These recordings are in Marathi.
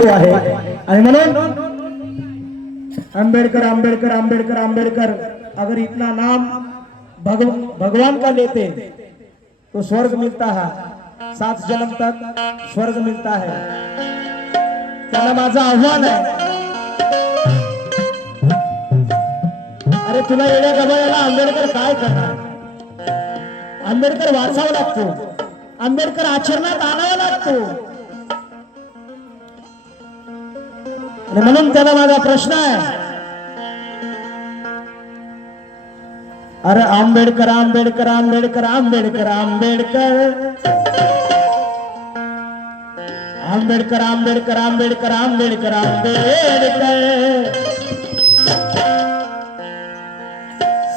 आहे. आणि म्हणून आंबेडकर आंबेडकर आंबेडकर आंबेडकर अगर इतना नाम भगव, भगवान का लेते तो स्वर्ग मिलता है। सात जन्म तक स्वर्ग मिलता है। त्याला माझं आव्हान आहे। अरे तुला येण्या गबाळ्याला आंबेडकर काय करणार? आंबेडकर वाचावा लागतो। आंबेडकर आचरणात आणावा लागतो। आणि म्हणून त्याला माझा प्रश्न आहे. अरे आंबेडकर आंबेडकर आंबेडकर आंबेडकर आंबेडकर. आंबेडकर आंबेडकर आंबेडकर आंबेडकर आंबेडकर.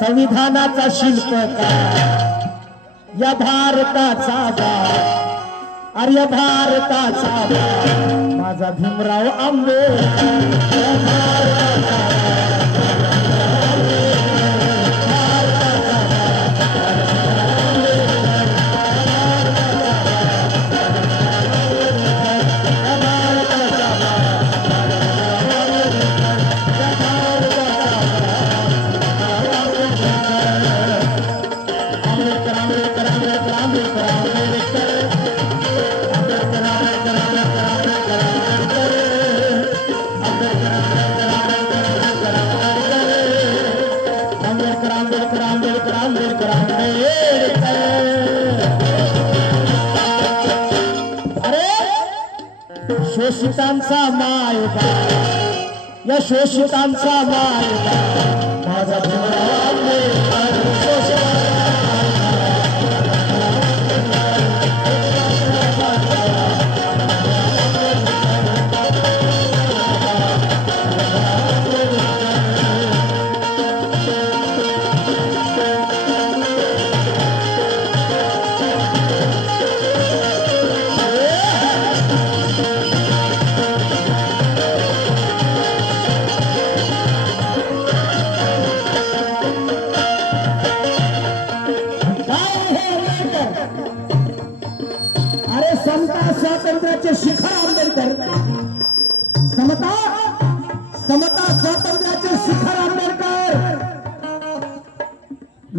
संविधानाचा शिल्पकार या भारताचा अरे भारताचा माझा भीमराव आंबे. शोषितांचा मायबा या शोषितांचा मायबा माझा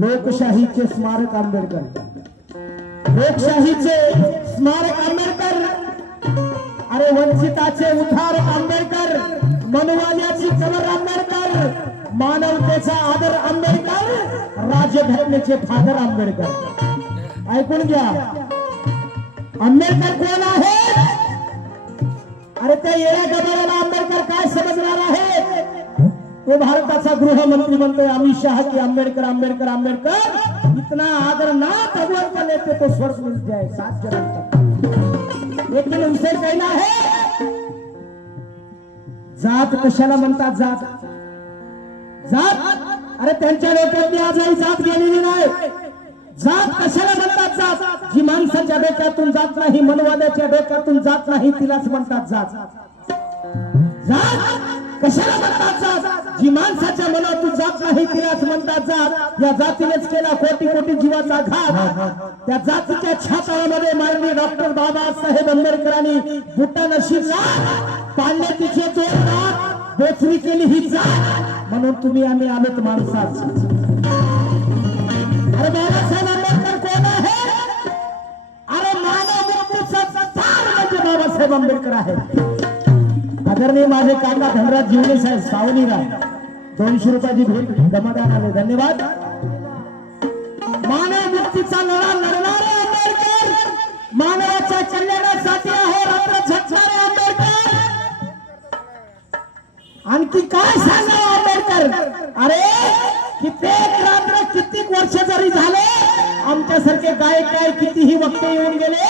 लोकशाहीचे स्मारक आंबेडकर. लोकशाहीचे स्मारक आंबेडकर. अरे वंचिताचे उद्धार आंबेडकर. मनवाल्याची कलर आंबेडकर. मानवतेचा आदर आंबेडकर. राज्यघटनेचे फादर आंबेडकर. ऐकून घ्या. आंबेडकर कोण आहे अरे त्या येण्या गबाळाला आंबेडकर काय समजणार आहे? तो भारताचा गृहमंत्री म्हणतोय अमित शहा की आंबेडकर आंबेडकर आंबेडकर इतना आदर ना भगवान का लेते तो स्वर्ग मिल जाए सात जन्म तक। लेकिन उनसे कहना है जात कशाला म्हणतात जात? जात? अरे त्यांच्या डोक्यातली आज आई जात गेलेली नाही. जात कशाला म्हणतात जात? जी माणसाच्या डोक्यातून जात नाही मनवाद्याच्या डोक्यातून जात नाही तिलाच म्हणतात जात. जात कशाला म्हणतात जात? जी माणसाच्या मनातून जात नाही तिलाच म्हणतात जात. या जातीनेच केला कोटी कोटी जीवाचा घात. त्या जातीच्या छाताळामध्ये माननीय डॉक्टर बाबासाहेब आंबेडकरांनी बुटानं शिरला पाडले तिचे बोचरी केली ही जात. म्हणून तुम्ही आम्ही आलोत माणसाच अरे बाबासाहेब आंबेडकर कोण आहे? अरे मानव मुक्तीचा म्हणजे बाबासाहेब आंबेडकर आहेत आदरणीय माझे काका धनराज जीवने साहेब सावनीरा दोनशे रुपयाची भेट जमादार आले धन्यवाद. मानव मुक्तीचा लढा लढणारे आंबेडकर. मानवाच्या कल्याणासाठी आहे रात्र झटणारे आंबेडकर. आणखी काय सांगा आंबेडकर? अरे कित्येक रात्र कित्येक वर्ष जरी झाले आमच्यासारखे काय काय कितीही वक्ते येऊन गेले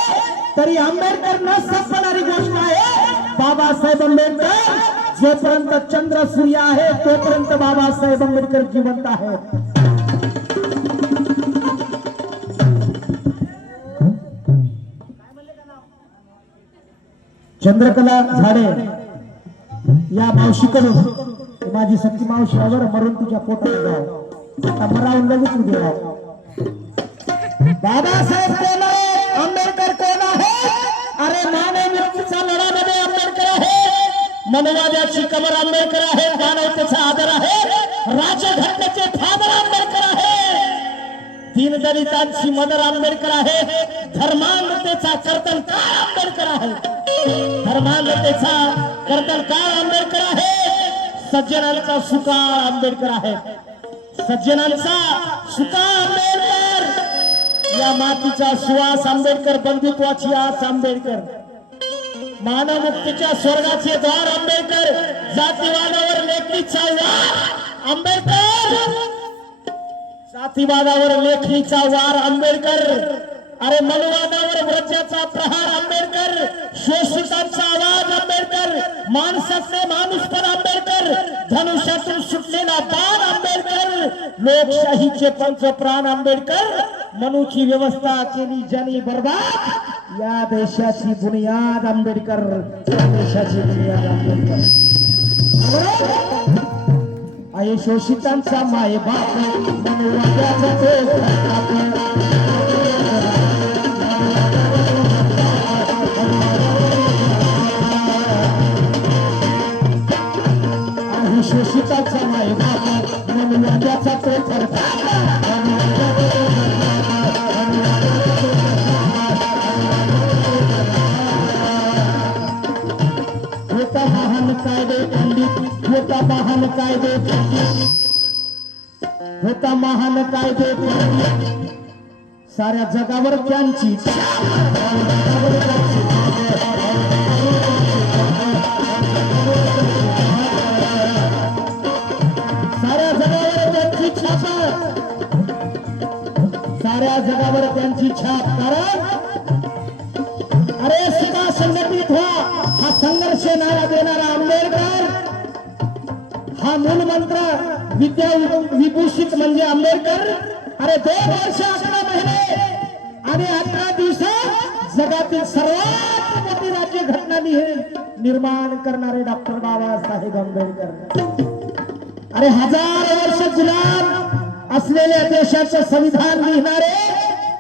तरी आंबेडकर न संपणारी गोष्ट आहे. बाबासाहेब आंबेडकर जोपर्यंत चंद्र सूर्य आहे तोपर्यंत बाबासाहेब आंबेडकर जिवंत आहेत. चंद्रकला झाडे या मावशीकडून माझी सख्खी मावशी आवर मरून तिच्या पोटात जाव. आता मरावून लगेच उभे राव. बाबासाहेब कोण आहे आंबेडकर कोण आहे अरे मानव मनवाद्याची कमर आंबेडकर आहे मानवतेचा आदर आहे राजघटनेचे फादर आंबेडकर आहे. दीनदलितांची मदर आंबेडकर आहे धर्मांधतेचा कर्तनकार आंबेडकर आहे. धर्मांधतेचा कर्तनकार आंबेडकर आहे सज्जनांचा सुकाळ आंबेडकर आहे. सज्जनांचा सुकाळ आंबेडकर या मातीचा सुवास आंबेडकर बंधुत्वाची आस आंबेडकर. मानवमुक्तीच्या स्वर्गाचे द्वार आंबेडकर जातीवादावर लेखणी वार आंबेडकर! जातीवादावर लेखणीचा वार आंबेडकर. अरे मनुवादावर व्रजाचा प्रहार आंबेडकर शोषितांचा आवाज आंबेडकर माणसाचे माणूसपण आंबेडकर धनुष्यातून सुटलेला बाण आंबेडकर लोकशाहीचे पंचप्राण आंबेडकर मनुची व्यवस्था केली ज्यांनी बर्बाद या देशाची बुनियाद आंबेडकर या देशाची बुनियाद आंबेडकर. आहे शोषितांचा माय मनुवाद्याचा होता महान कायदे होता महान कायदे साऱ्या जगावर त्यांची साऱ्या त्यांची छाप. कारण अरे सदा संघटित व्हा. हा संघर्ष नारा देणारा आंबेडकर हा मूलमंत्र विद्या विभूषित म्हणजे आंबेडकर. अरे दोन वर्ष अकरा महिने आणि अकरा दिवसात जगातील सर्वात मोठी राज्य घटना निर्माण करणारे डॉक्टर बाबासाहेब आंबेडकर. अरे हजार वर्ष गुलाम असलेल्या देशाचं संविधान लिहिणारे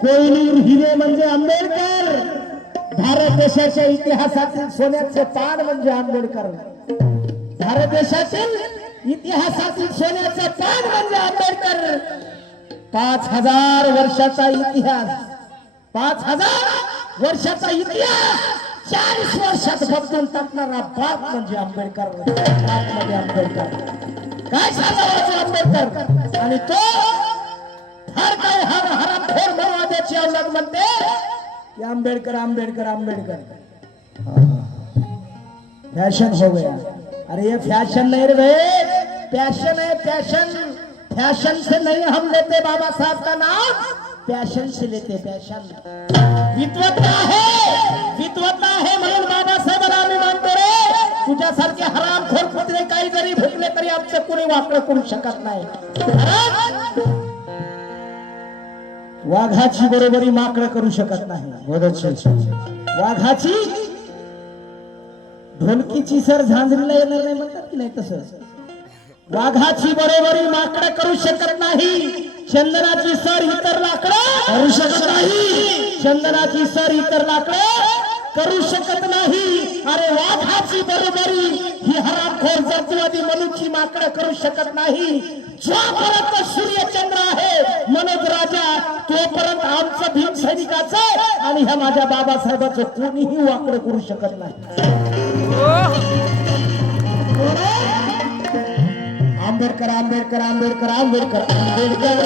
कोयली हिरे म्हणजे आंबेडकर. भारत देशाच्या इतिहासातील सोन्याचे पान म्हणजे आंबेडकर. भारत देशातील इतिहासातील सोन्याचे पान म्हणजे आंबेडकर. पाच हजार वर्षाचा इतिहास. पाच हजार वर्षाचा इतिहास. चाळीस वर्षात बदलून टाकणारा बाप म्हणजे आंबेडकर. बाप म्हणजे आंबेडकर. काय सांगावं आंबेडकर? आणि तो हर काय हर हरामखोर मरवाद्याची औलाद म्हणते. आंबेडकर आंबेडकर आंबेडकर. फॅशन हो गया. अरे ये फॅशन नाही रे भाई. पैशन है पैशन फैशन से नहीं हम लेते बाबा साहब का नाम. पैशन से लेते पैशन विद्वत्ता आहे विद्वत्ता आहे म्हणून बाबासाहेबांना आम्ही मानतो रे. तुझ्यासारखे हरामखोर कुत्रे काही जरी भुकले तरी आमचं कोणी वाकडं करू शकत नाही. वाघाची बरोबरी माकड करू शकत नाही. वाघाची ढोलकीची सर झांजरीला येणार नाही म्हणतात की नाही तस? वाघाची बरोबरी माकड करू शकत नाही. चंदनाची सर इतर लाकडं करू शकत नाही. चंदनाची सर इतर लाकडं करू शकत नाही अरे वाघाची बरोबरी ही हरामखोर जातीवादी मनुची माकडं करू शकत नाही जोपर्यंत सूर्यचंद्र आहे मनोज राजा तोपर्यंत आमचं भीम सैनिकाचं आणि ह्या माझ्या बाबासाहेबाचं कोणीही वाकड करू शकत नाही आंबेडकर आंबेडकर आंबेडकर आंबेडकर आंबेडकर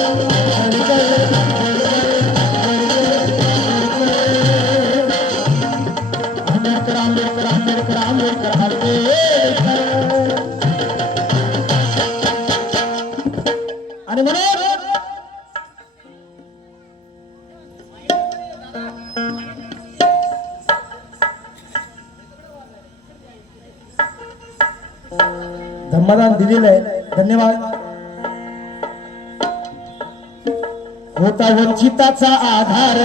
आंबेडकर आंबेडकर आंबेडकर आंबेडकर आणि म्हणून धम्मदान दिलेलं आहे. धन्यवाद. होता वंचिताचा आधार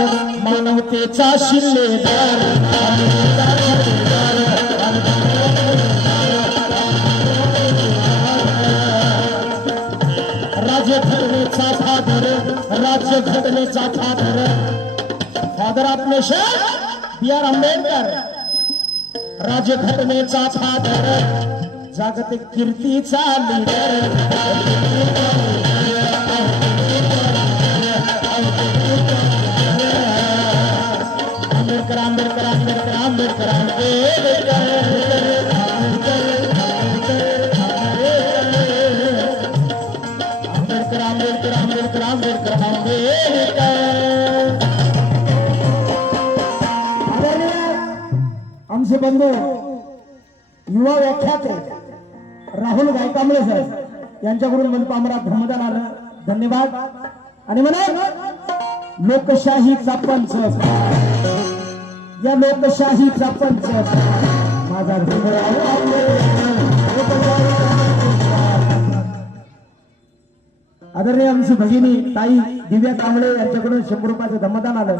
मानवतेचा शिल्लेदार. जे घडले जातात फादर आपलं बी आर आंबेडकर. राज्य घटनेचा फादर जागतिक कीर्तीचा लीडर आंबेडकर आंबेडकर आंबेडकर आंबेडकर आंबेडकर. आमचे बंधू युवा व्याख्याते राहुल गायकांबळे सर यांच्याकडून मनपामरा धर्मदान आलं. धन्यवाद. आणि म्हणा लोकशाहीचा पंच. या लोकशाहीचा पंच. माझा आदरणीय आमची भगिनी ताई दिव्या कांबळे यांच्याकडून शंभर रुपयाचं धम्मदान आलं.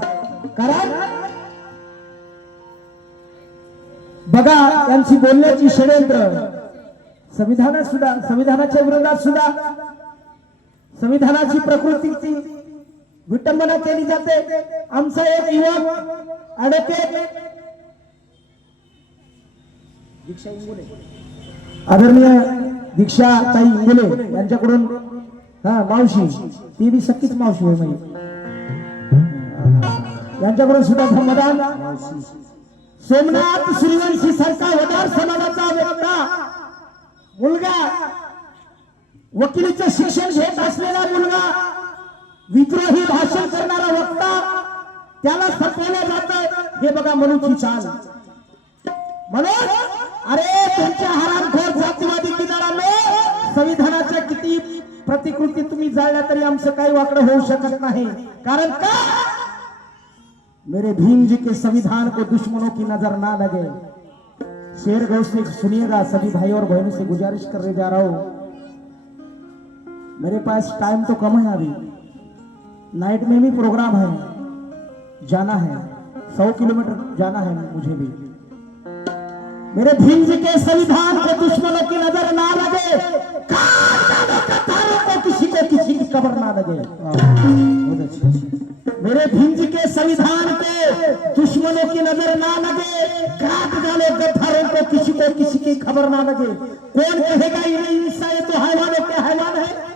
कारण बघा यांची बोलण्याची षडयंत्र. संविधानात सुद्धा संविधानाच्या विरोधात सुद्धा संविधानाची प्रकृतीची विटंबना केली जाते. आमचा एक युवक अडकेत दीक्षा आदरणीय दीक्षा ताई इंगुले यांच्याकडून हा मावशी. ती बी सक्कीच मावशी होय माझी यांच्याकडून सुद्धा समाधान सोमनाथ सूर्यवंशी सारखा वडार समाजाचा व्यक्ता मुलगा. वकिलीचं शिक्षण घेत असलेला मुलगा. विद्रोही भाषण करणारा वक्ता. त्याला सपवलं जात हे बघा मनूची चाल. म्हणून अरे तुमच्या हरामखोर जातीवादी किनाराने संविधानाच्या किती प्रतिकृती तुम्ही जाळल्या तरी आमचं काही वाकडं होऊ शकत नाही. कारण का? मेरे भीम जी के संविधान को दुश्मनों की नजर ना लगे. शेर गौ से सुनिएगा सभी भाई और बहनों से गुजारिश करने जा रहा हूं। मेरे पास टाइम तो कम है अभी। नाइट में भी प्रोग्राम है। जाना है। सौ किलोमीटर जाना है मुझे भी। मेरे भिंज के संविधान के दुश्मनों की नज़र ना लगे। को किसी को किसी की कबर ना लगे। मेरे भिंज के संविधान के दुश्मनों की नज़र ना लगे। काट डालो गद्दारों को किसी को किसी की खबर ना लगे। कौन कहेगा इन्हें इंसा ये तो हैवानों हैवान है?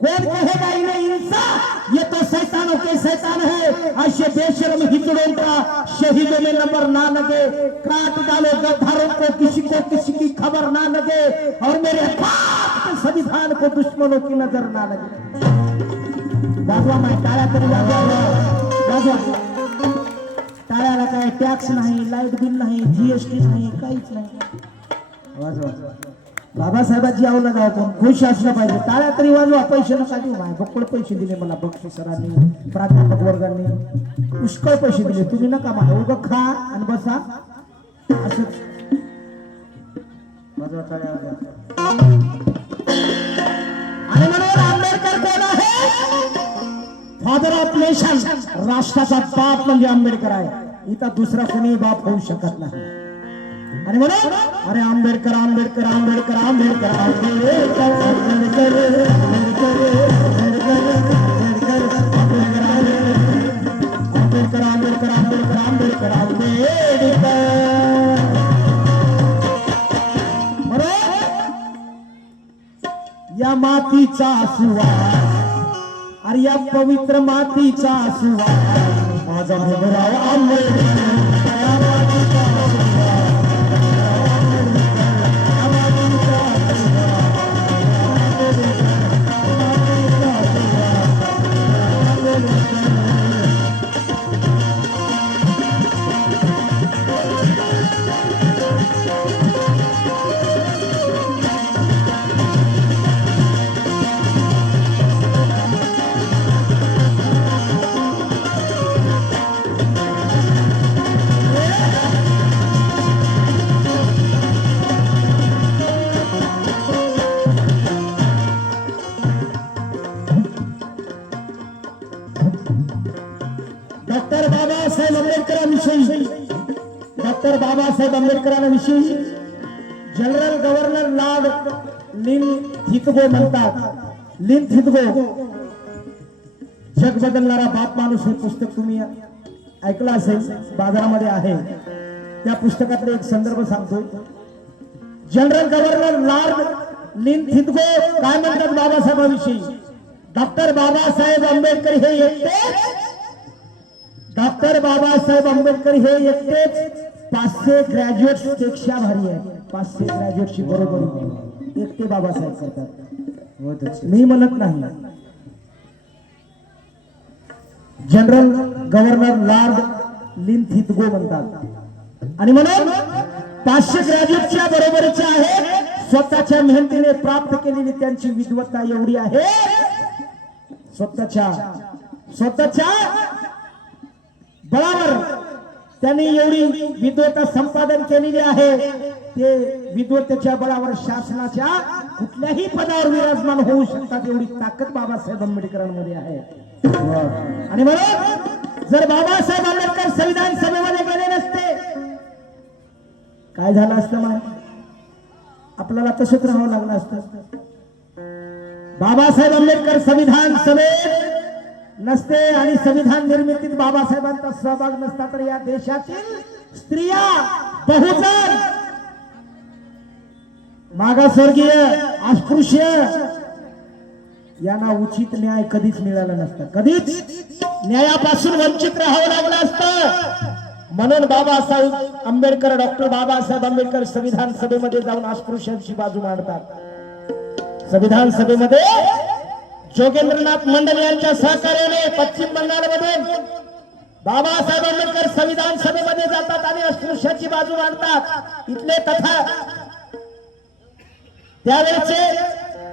कौन कहेगा इन्हें इंसा ये तो शैतानों के शैतान है। ऐसे बेशरम हिजड़ों का शहीदों में नंबर ना लगे। काट डालो गद्दारों को किसी को किसी की खबर ना लगे। और मेरे के संविधान को दुश्मनों की नजर ना लगे। वाजवा माय टाळ्या तरी वाजवा टाळ्याला काय टॅक्स नाही लाइट बिल नाही जीएसटी नाही काहीच नाही। वाजवा बाबासाहेबांची आवला गाव कोण? खुश असलं पाहिजे. टाळ्या तरी वाजवा पैसे नका देऊ. माय बक्कड पैसे दिले मला बक्षी सरांनी प्राध्यापक वर्गांनी. पुष्कळ पैसे दिले. तुम्ही नका मला उगं खा आणि बसा. असं टाळ्या आणि म्हणून आंबेडकर कोण आहे? फादर ऑफ नेशन राष्ट्राचा बाप म्हणजे आंबेडकर आहे. इथं दुसरा कोणी बाप होऊ शकत नाही. आणि म्हणून अरे आंबेडकर आंबेडकर आंबेडकर आंबेडकर आंबेडकर आंबेडकर आंबेडकर आंबेडकर आंबेडकर आंबेडकर आंबेडकर या मातीचा सुवास अरे या पवित्र मातीचा सुवास माझा भगराव आंबेडकर दिवशी general governor lord Linlithgow म्हणतात. लिन थितगो. जग बदलणारा बाप माणूस हे पुस्तक तुम्ही ऐकलं असेल बाजारामध्ये आहे. त्या पुस्तकातले एक संदर्भ सांगतो. General governor lord Linlithgow काय म्हणतात बाबासाहेबांविषयी? डॉक्टर बाबासाहेब आंबेडकर हे एकटेच. डॉक्टर बाबासाहेब आंबेडकर हे एकटेच. पाचशे ग्रॅज्युएटपेक्षा भारी आहे. पाचशे ग्रॅज्युएटची बरोबरी. एकटे बाबासाहेब करतात. मी म्हणत नाही. General governor lord Linlithgow म्हणतात. आणि म्हणून पाचशे ग्रॅज्युएटच्या बरोबरीच्या आहे. स्वतःच्या मेहनतीने प्राप्त केलेली त्यांची विद्वत्ता एवढी आहे. स्वतःच्या स्वतःच्या बळावर त्यांनी एवढी विद्वत्ता संपादन केलेली आहे. ते विद्वत्तेच्या बळावर शासनाच्या कुठल्याही पदावर विराजमान होऊ शकतात एवढी ताकद बाबासाहेब आंबेडकरांमध्ये आहे. आणि म्हणून जर बाबासाहेब आंबेडकर संविधान सभेमध्ये गेले नसते काय झालं असतं मग? आपल्याला तसंच राहावं लागलं असतं. बाबासाहेब आंबेडकर संविधान सभेत नसते आणि संविधान निर्मितीत बाबासाहेबांचा सहभाग नसता तर या देशातील स्त्रिया बहुजन मागासवर्गीय अस्पृश्य यांना उचित न्याय कधीच मिळाला नसता. कधीच न्यायापासून वंचित राहावं लागलं असतं. म्हणून बाबासाहेब आंबेडकर डॉक्टर बाबासाहेब आंबेडकर संविधान सभेमध्ये जाऊन अस्पृश्यांची बाजू मांडतात. संविधान सभेमध्ये जोगेंद्रनाथ मंडल यांच्या सहकार्याने पश्चिम बंगालमधून बाबासाहेब आंबेडकर संविधान सभेमध्ये जातात आणि अस्पृश्याची बाजू मांडतात. इथले तथा त्यावेळेचे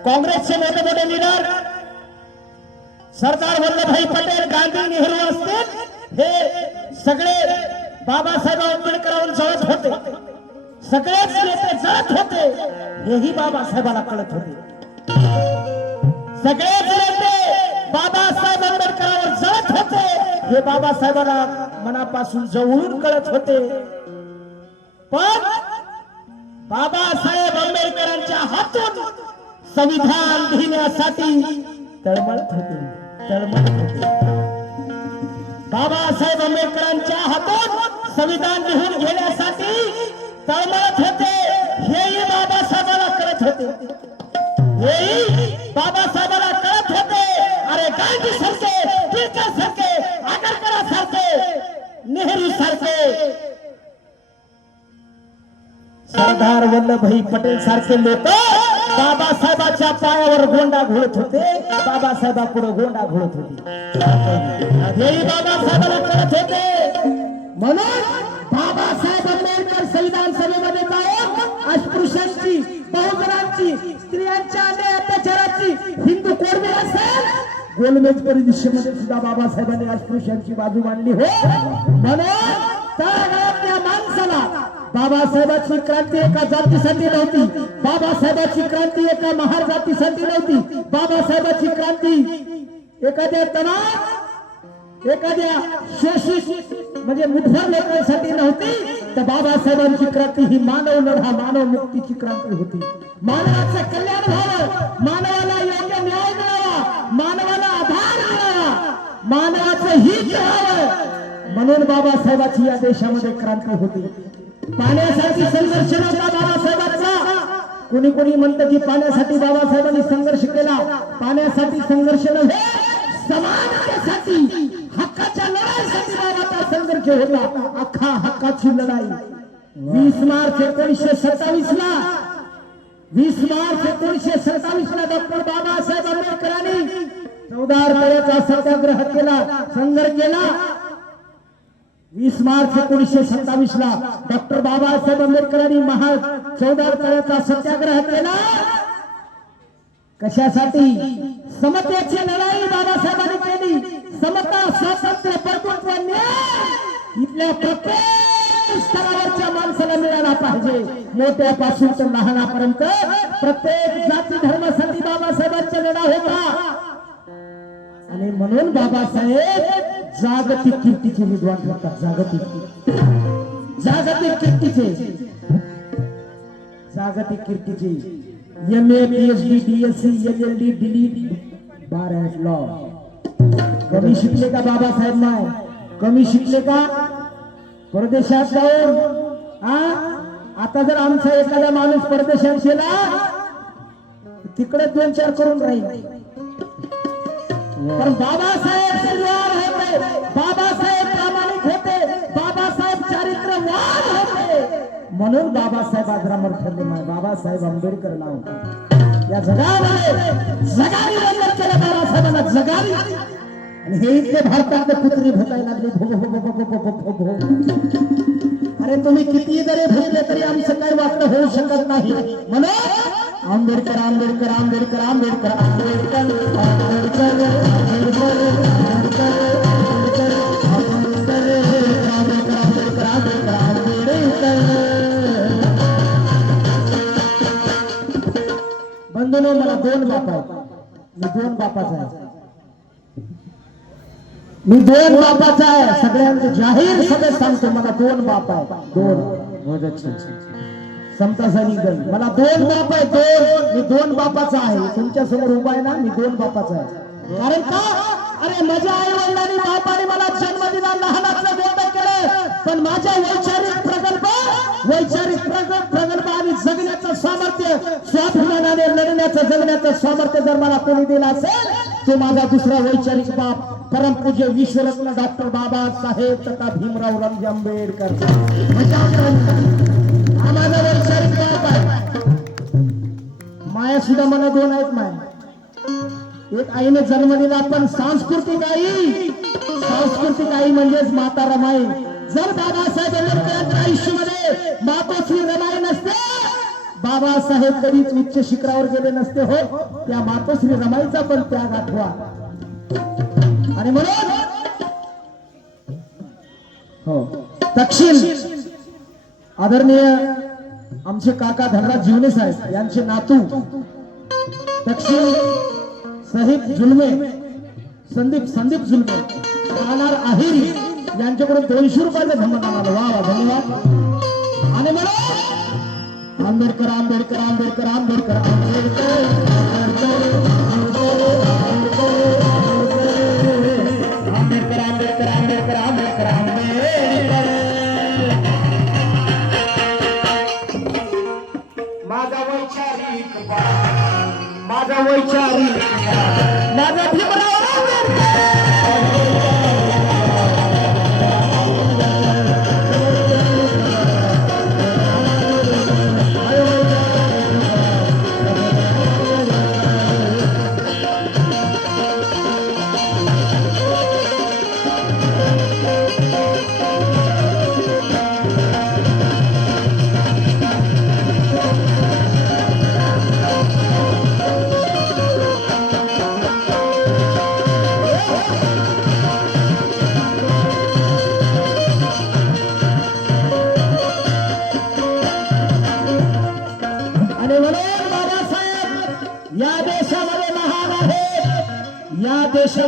काँग्रेसचे मोठे मोठे लिडर सरदार वल्लभभाई पटेल गांधी नेहरू असतील हे सगळे बाबासाहेब आंबेडकरांवर जळत होते. सगळेच नेते जळत होते. हेही बाबासाहेबाला कळत होते. सगळेच नेते बाबासाहेब आंबेडकरांवर जळत होते. हे बाबासाहेबांना मनापासून जवळून कळत होते. पण बाबासाहेब आंबेडकरांच्या हातून संविधान लिहिण्यासाठी तळमळत होते. तळमळत होते. बाबासाहेब आंबेडकरांच्या हातून संविधान लिहून घेण्यासाठी तळमळत होते. सरदार वल्लभभाई पटेल सारखे लोक बाबासाहेबाच्या पायावर गोंडा घोळत होते. बाबासाहेबा पुढे गोंडा घोळत होते. बाबासाहेबाला करत होते. म्हणून बाबासाहेब आंबेडकर संविधान सभेमध्ये जाऊन अस्पृश्यांची बहुजनांची स्त्रियांच्या अन्याय अत्याचाराची हिंदू कोरबी असेल गोलमेज परिदृश्यमध्ये सुद्धा बाबासाहेबांनी अस्पृश्यांची बाजू मांडली हो. म्हणून तळागाळातल्या माणसाला बाबासाहेबांची क्रांती एका जातीसाठी नव्हती. बाबासाहेबांची क्रांती एका महार जातीसाठी नव्हती. बाबासाहेबांची क्रांती एखाद्या तणाव एखाद्या शोषित म्हणजे मुठभर लोकांसाठी नव्हती. तर बाबासाहेबांची क्रांती ही मानव लढा मानव मुक्तीची क्रांती होती. मानवाचं कल्याण व्हावं. मानवाला योग्य न्याय मिळावा. मानवाला आधार मिळावा मानवाचं हित व्हावं. म्हणून बाबासाहेबाची या देशामध्ये क्रांती होती. पाण्यासाठी संघर्ष नव्हता बाबासाहेबांचा. कोणी कोणी म्हणतं की पाण्यासाठी बाबासाहेबांनी संघर्ष केला. पाण्यासाठी संघर्ष नव्हे हक्काच्या लढाईसाठी बाबाचा संघर्ष होता. अख्खा हक्काची लढाई. वीस मार्च एकोणीसशे सत्तावीस ला वीस मार्च एकोणीसशे सत्तावीस ला डॉक्टर बाबासाहेब आंबेडकरांनी चौदा रुपयाचा सत्याग्रह केला संघर्ष केला. वीस मार्च एकोणीसशे सत्तावीस ला डॉक्टर बाबासाहेब आंबेडकरांनी महा चौदार तळ्याचा सत्याग्रह केला. कशासाठी? समतेची लढाई बाबासाहेबांनी केली. समता स्वातंत्र्य प्रभुत्व न्याय. इथल्या प्रत्येक स्तरावरच्या माणसाला मिळाला पाहिजे. मोठ्यापासून तर लहानापर्यंत. प्रत्येक जाती धर्मासाठी बाबासाहेबांचा लढा होता. आणि म्हणून बाबासाहेब जागतिक कीर्तीचे विद्वान ठरतात जागतिक. जागतिक कीर्तीचे. जागतिक कीर्तीचे. M A P H D D S C L L D DLitt bar at law कमी शिकले का बाबासाहेब नाही कमी शिकले का? परदेशात जाऊन? आता जर आमचा एखादा माणूस परदेशात गेला तिकडे दोन चार करून राहील. पण बाबासाहेब शरीरवान होते बाबासाहेब प्रामाणिक होते बाबासाहेब चारित्र्यवान होते म्हणून बाबासाहेब आग्रामर ठरले नाही बाबासाहेब आंबेडकर नाव या जगामध्ये जगावी वंदन केलं बाबासाहेबांना जगाने आणि हे इथे भारतातले पुत्री भोगायला लागले भो भो भो भो भो अरे तुम्ही किती जरी भोगले तरी आमचं काय वाटणं होऊ शकत नाही म्हणून आंबेडकर आंबेडकर आंबेडकर आंबेडकर आंबेडकर आंबेडकर आंबेडकर आंबेडकर बंधूनो मला दोन बाप आहेत. मी दोन बापाचा आहे. मी दोन बापाचा आहे. सगळ्यांचे जाहीर सगळे सांगतो मला दोन बाप आहेत. दोन. समता सैनिकदल मला दोन बाप आहे दोन. मी दोन बापाचा आहे. तुमच्यासमोर उभा आहे ना मी दोन बापाचा आहे. कारण का? अरे माझ्या आई वडिलांनी बापाने मला जन्म दिला लहानाचं मोठं केलं. पण माझ्या वैचारिक वैचारिक प्रकल्प आणि जगण्याचं सामर्थ्य स्वाभिमानाने लढण्याचं जगण्याचं सामर्थ्य जर मला कोणी दिलं असेल तो माझा दुसरा वैचारिक बाप परमपूज्य विश्वरत्न डॉक्टर बाबासाहेब तथा भीमराव रमजी आंबेडकर. म्हणजे हा माझा वैचारिक बाप आहे. माया सुद्धा मला दोन आहेत माया. एक आईने जन्म दिला पण सांस्कृतिक आई सांस्कृतिक आई म्हणजेच माता रमाई जर बाबासाहेब आंबेडकरांच्या आयुष्यामध्ये मातोश्री रमाई नसते बाबासाहेब कधीच उच्च शिखरावर गेले नसते हो. त्या मातोश्री रमाईचा पण त्याग आठवा. आणि म्हणून हो. दक्षिण आदरणीय आमचे काका धनराज जीवने साहेब यांचे नातू दक्षिण साहिब जुलमे संदीप संदीप जुलमे राहणार आहेरी. यांच्याकडून दोनशे रुपयाचा सन्मान आला वा वा धन्यवाद. आणि मला आंबेडकर आंबेडकर आंबेडकर आंबेडकर आंबेडकर माझा वैचारिक माझा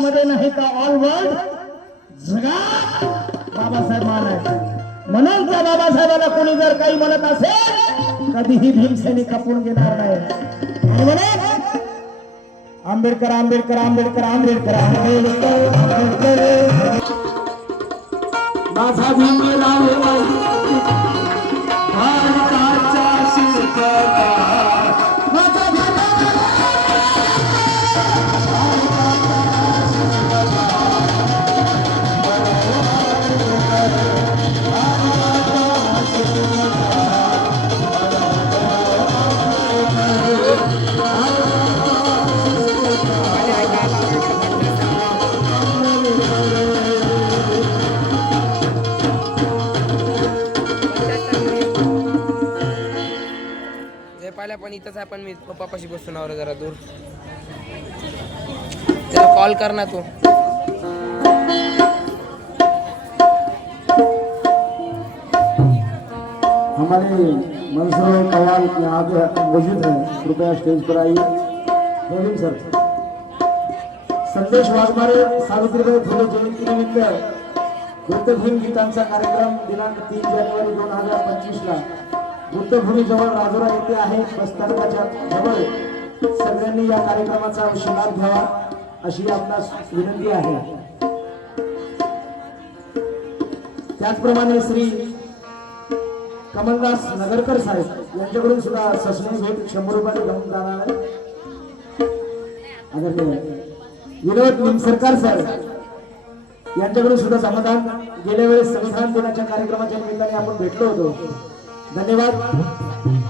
या देशामध्ये नाही तर ऑल वर्ल्ड जगात बाबासाहेब महान म्हणून त्या बाबासाहेबाला कोणी जर काही म्हणत असेल कधीही भीमसेनी कपून घेणार नाही. आंबेडकर आंबेडकर आंबेडकर आंबेडकर आंबेडकर आंबेडकर. माझा भीमराव भारताच्या शिरकता मग आहे बसून आवर जरा दूर. त्याला कॉल कर ना तू. हमारे मंसूर कवाल यहाँ पे मौजूद हैं। कृपया स्टेज पर आइए। बोलिए सर। संदेश वाघमारे सावित्रीबाई फुले जयंती निमित्त बुद्धभीम गीतांचा कार्यक्रम दिनांक तीन जानेवारी दोन हजार पंचवीस ला जवळ राजुरा येथे आहे. बसस्थानकाच्या जवळ सगळ्यांनी या कार्यक्रमाचा अवश्य लाभ घ्यावा अशी आपणास विनंती आहे. त्याचप्रमाणे श्री कमलदास नगरकर साहेब यांच्याकडून सुद्धा ससमी भेट शंभर रुपये घेऊन जाणार आहे. विनोद निमसरकार साहेब यांच्याकडून सुद्धा समाधान. गेल्या वेळेस संविधान दिनाच्या कार्यक्रमाच्या निमित्ताने आपण भेटलो होतो. धन्यवाद.